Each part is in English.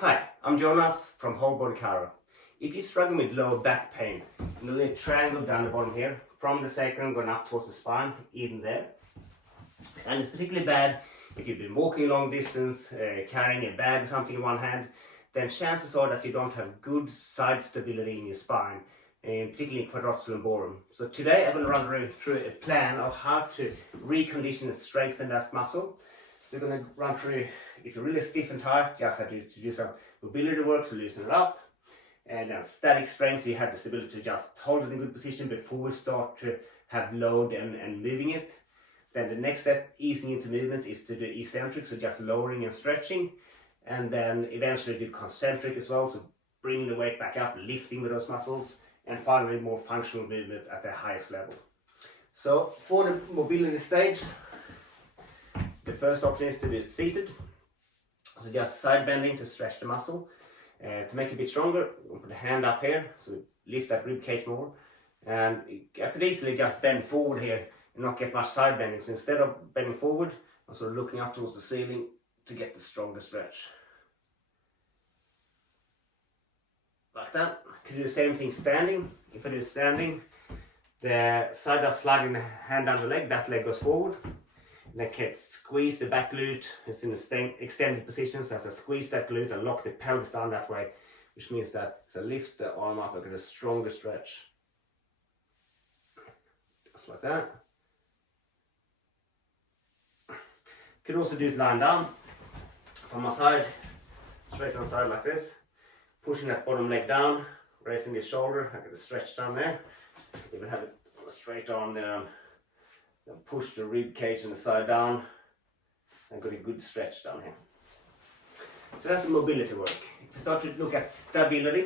Hi, I'm Jonas from Whole Body Chiro. If you're struggling with lower back pain, you need a triangle down the bottom here, from the sacrum going up towards the spine, in there. And it's particularly bad if you've been walking a long distance, carrying a bag or something in one hand, then chances are that you don't have good side stability in your spine, particularly quadratus lumborum. So today I'm going to run through a plan of how to recondition and strengthen that muscle. So we're going to run through, if you're really stiff and tight, just have to do some mobility work to loosen it up. And then static strength, so you have the stability to just hold it in good position before we start to have load and moving it. Then the next step, easing into movement, is to do eccentric, so just lowering and stretching. And then eventually do concentric as well, so bringing the weight back up, lifting with those muscles. And finally, more functional movement at the highest level. So for the mobility stage, the first option is to be seated. So just side bending to stretch the muscle. To make it a bit stronger, we'll put a hand up here, so lift that rib cage more. And you could easily just bend forward here and not get much side bending. So instead of bending forward, I'm sort of looking up towards the ceiling to get the stronger stretch. Like that. Could do the same thing standing. If I do standing, the side does sliding the hand down the leg, that leg goes forward. And I can squeeze the back glute, it's in the extended position, so as I squeeze that glute, I lock the pelvis down that way, which means that as I lift the arm up, I get a stronger stretch. Just like that. Could also do it lying down, from my side, straight on the side like this, pushing that bottom leg down, raising the shoulder, I get a stretch down there, even have it straight on there. Then push the rib cage on the side down and got a good stretch down here. So that's the mobility work. If we start to look at stability,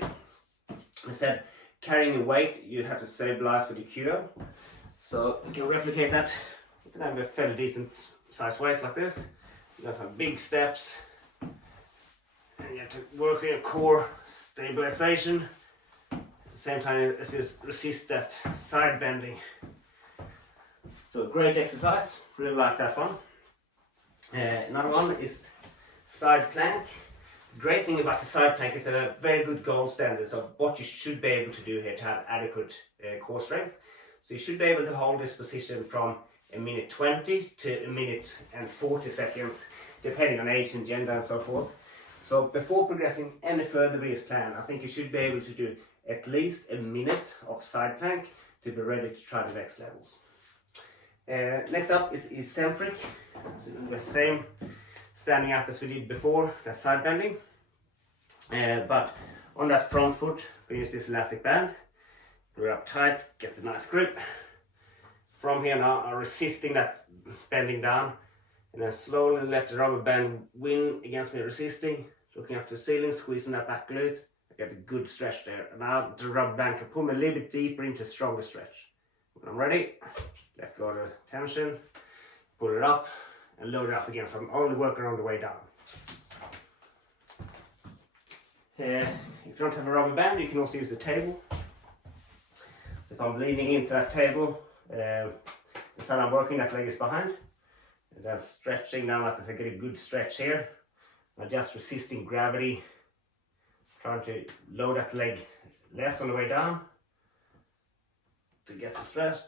instead carrying a weight, you have to stabilize with your QL. So you can replicate that. You can have a fairly decent size weight like this. You got some big steps, and you have to work on your core stabilization at the same time as you resist that side bending. So great exercise, really like that one. Another one is side plank. Great thing about the side plank is they're a very good gold standards of what you should be able to do here to have adequate core strength. So you should be able to hold this position from a minute 20 to a minute and 40 seconds, depending on age and gender and so forth. So before progressing any further with this plan, I think you should be able to do at least a minute of side plank to be ready to try the next levels. Next up is eccentric, so the same standing up as we did before, that side bending, but on that front foot we use this elastic band, put it up tight, get the nice grip. From here now I'm resisting that bending down, and then slowly let the rubber band win against me resisting, looking up to the ceiling, squeezing that back glute. I get a good stretch there, and now the rubber band can pull me a little bit deeper into a stronger stretch. When I'm ready, let go of the tension, pull it up and load it up again, so I'm only working on the way down. If you don't have a rubber band, you can also use the table. So if I'm leaning into that table, the side I'm working, that leg is behind, and then stretching down like this, I get a good stretch here. I'm just resisting gravity, trying to load that leg less on the way down to get the stretch,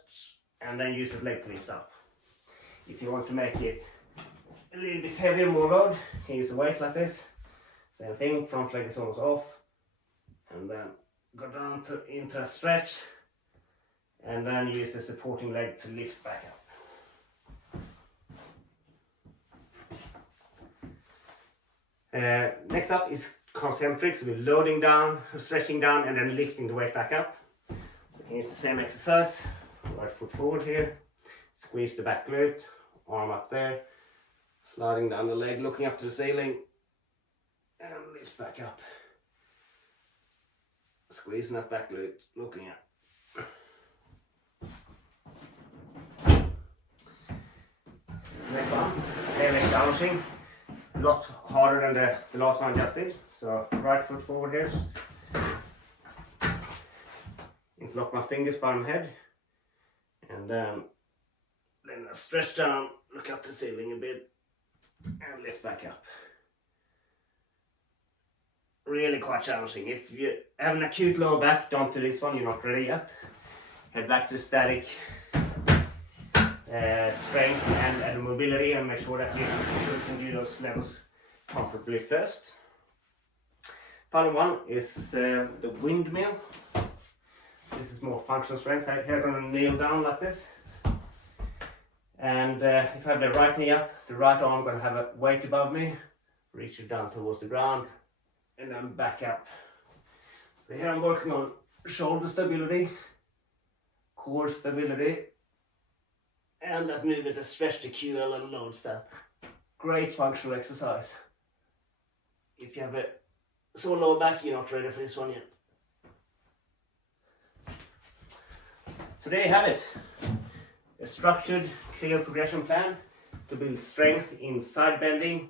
and then use that leg to lift up. If you want to make it a little bit heavier, more load, you can use a weight like this. Same thing, front leg is almost off, and then go down into a stretch, and then use the supporting leg to lift back up. Next up is concentric, so we're loading down, stretching down, and then lifting the weight back up. So you can use the same exercise. Right foot forward here, squeeze the back glute, arm up there, sliding down the leg, looking up to the ceiling, and lift back up. Squeezing that back glute, looking up. Next one is fairly challenging, a lot harder than the last one I just did. So right foot forward here, interlock my fingers by my head. And then I stretch down, look up to the ceiling a bit, and lift back up. really quite challenging. If you have an acute lower back, don't do this one, you're not ready yet. Head back to static strength and mobility, and make sure that you can do those levels comfortably first. Final one is the windmill. This is more functional strength. I'm here going to kneel down like this. And if I have the right knee up, the right arm going to have a weight above me, reach it down towards the ground, and then back up. So here I'm working on shoulder stability, core stability, and that movement to stretch the QL and loads that. Great functional exercise. If you have a sore lower back, you're not ready for this one yet. So there you have it. A structured, clear progression plan to build strength in side bending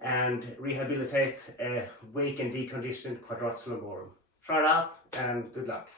and rehabilitate a weak and deconditioned quadratus lumborum. Try it out and good luck.